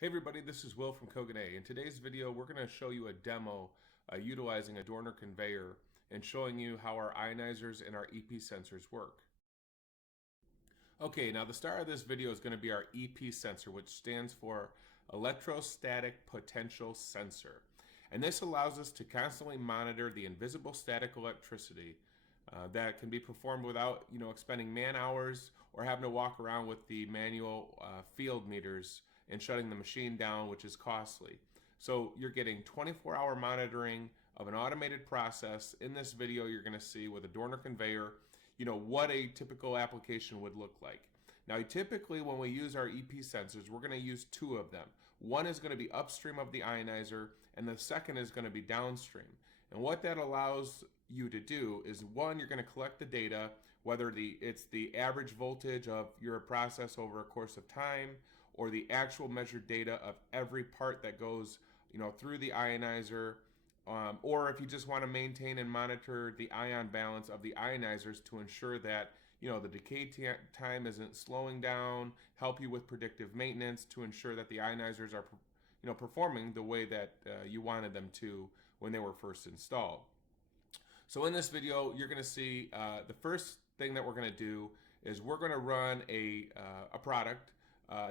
Hey everybody, this is Will from Kogane. In today's video, we're going to show you a demo utilizing a Dorner conveyor and showing you how our ionizers and our EP sensors work. Okay, now the star of this video is going to be our EP sensor, which stands for Electrostatic Potential Sensor. And this allows us to constantly monitor the invisible static electricity that can be performed without, expending man hours or having to walk around with the manual field meters and shutting the machine down, which is costly. So you're getting 24-hour monitoring of an automated process. In this video, you're going to see with a Dorner conveyor, what a typical application would look like. Now, typically when we use our EP sensors, we're going to use two of them. One is going to be upstream of the ionizer, and the second is going to be downstream. And what that allows you to do is, one, you're going to collect the data, whether it's the average voltage of your process over a course of time, or the actual measured data of every part that goes, through the ionizer, or if you just want to maintain and monitor the ion balance of the ionizers to ensure that the decay time isn't slowing down, help you with predictive maintenance to ensure that the ionizers are performing the way that you wanted them to when they were first installed. So in this video, you're going to see the first thing that we're going to do is we're going to run a product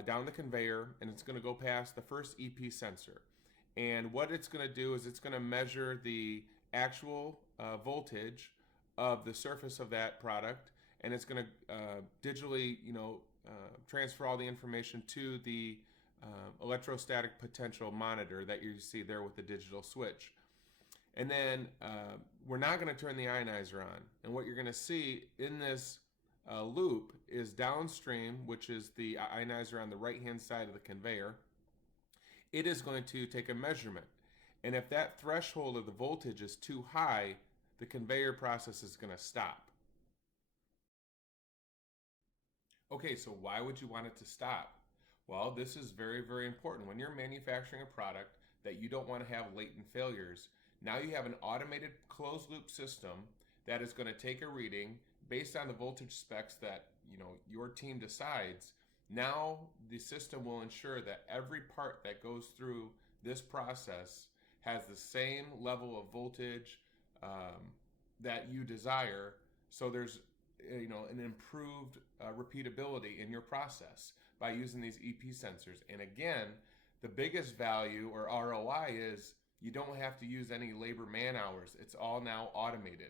down the conveyor, and it's going to go past the first EP sensor. And what it's going to do is it's going to measure the actual voltage of the surface of that product, and it's going to digitally, transfer all the information to the electrostatic potential monitor that you see there with the digital switch. And then we're not going to turn the ionizer on. And what you're going to see in this loop is downstream, which is the ionizer on the right-hand side of the conveyor. It is going to take a measurement. And if that threshold of the voltage is too high, the conveyor process is going to stop. Okay, so why would you want it to stop? Well, this is very, very important. When you're manufacturing a product that you don't want to have latent failures, now you have an automated closed loop system that is going to take a reading based on the voltage specs that your team decides. Now the system will ensure that every part that goes through this process has the same level of voltage that you desire. So there's an improved repeatability in your process by using these EP sensors. And again, the biggest value or ROI is you don't have to use any labor man hours. It's all now automated.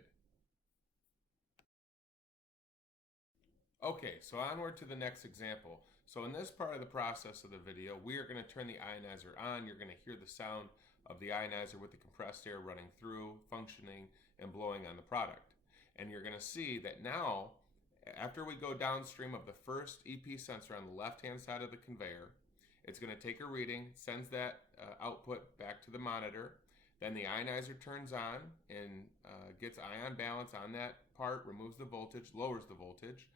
Okay, so onward to the next example. So in this part of the process of the video, we are going to turn the ionizer on. You're going to hear the sound of the ionizer with the compressed air running through, functioning, and blowing on the product. And you're going to see that now, after we go downstream of the first EP sensor on the left-hand side of the conveyor, it's going to take a reading, sends that output back to the monitor. Then the ionizer turns on and gets ion balance on that part, removes the voltage, lowers the voltage.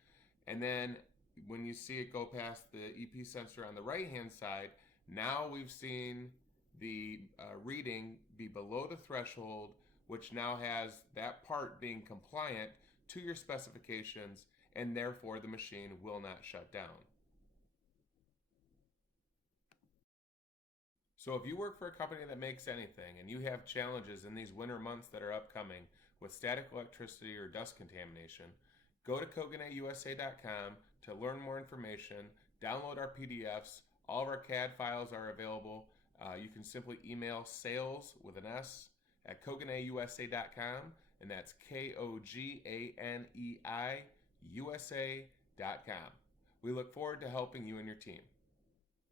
And then when you see it go past the EP sensor on the right-hand side, now we've seen the reading be below the threshold, which now has that part being compliant to your specifications, and therefore the machine will not shut down. So if you work for a company that makes anything and you have challenges in these winter months that are upcoming with static electricity or dust contamination, go to koganeusa.com to learn more information, download our PDFs. All of our CAD files are available. You can simply email sales with an S at koganeusa.com, and that's KOGANEI USA.com. We look forward to helping you and your team.